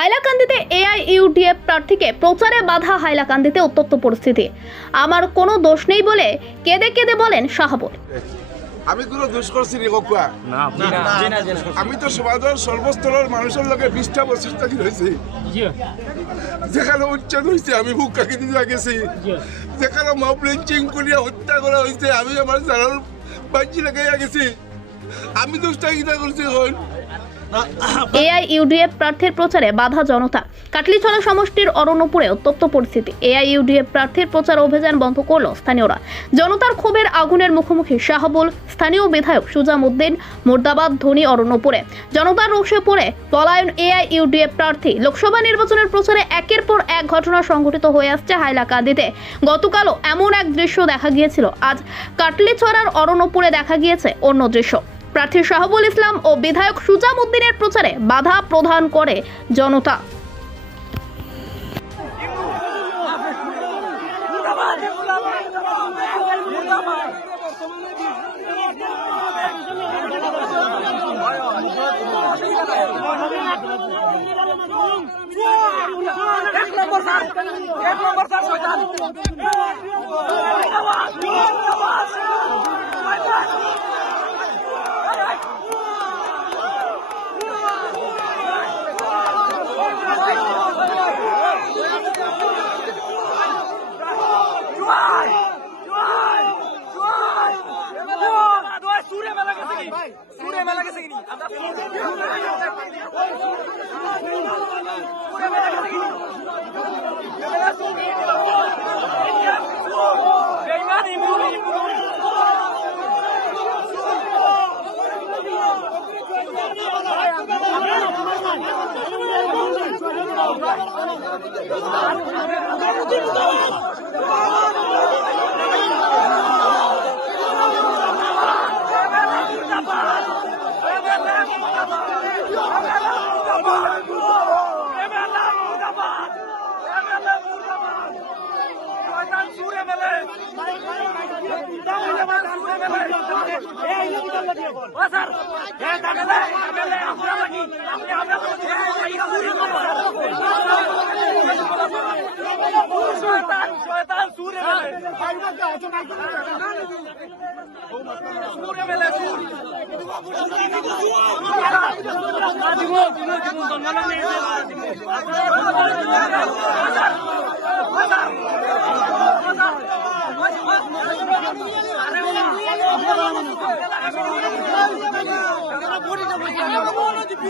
হাইলাকান্দিতে AIUDF প্রার্থীকে প্রচারে বাধা। হাইলাকান্দিতে উত্তপ্ত পরিস্থিতি। আমার কোনো দোষ নেই বলে কেঁদে কেঁদে বলেন শাহাবুল। আমি কোনো দোষ করছি নি ককুয়া আমি তো সমাজের সর্বস্তরের মানুষের লগে 20টা বছর থাকি রয়েছি। যেখানে উচ্ছেদ হয়েছে আমি বুক কাকি দিয়ে গেছি, যেখানে মব লিঞ্চিং করিয়া হত্যা করা হয়েছে আমি আমার জানার বাঞ্চি লাগাইয়া গেছি। আমি দোষটা কিনা করছি এখন। এআইইউডিএফ প্রার্থীর প্রচারে বাধা জনতা। কাটলিছড়া সমষ্টির অরণ্যপুরে উত্তপ্ত পরিস্থিতি। এআইইউডিএফ প্রার্থীর প্রচার অভিযান বন্ধ করল স্থানীয়রা। জনতার ক্ষোভের আগুনের মুখোমুখি শাহাবুল। স্থানীয় বিধায়ক সুজামউদ্দিন মুর্দাবাদ ধ্বনি অরণ্যপুরে। জনতার রোষে পড়ে পলায়ন এআইইউডিএফ প্রার্থী। লোকসভা নির্বাচনের প্রচারে একের পর এক ঘটনা সংঘটিত হয়ে আসছে হাইলাকান্দিতে। গতকালও এমন এক দৃশ্য দেখা গিয়েছিল। আজ কাটলিছড়ার অরণ্যপুরে দেখা গিয়েছে অন্য দৃশ্য। প্রার্থী শাহাবুল ইসলাম ও বিধায়ক সুজামউদ্দিনের প্রচারে বাধা প্রদান করে জনতা। What is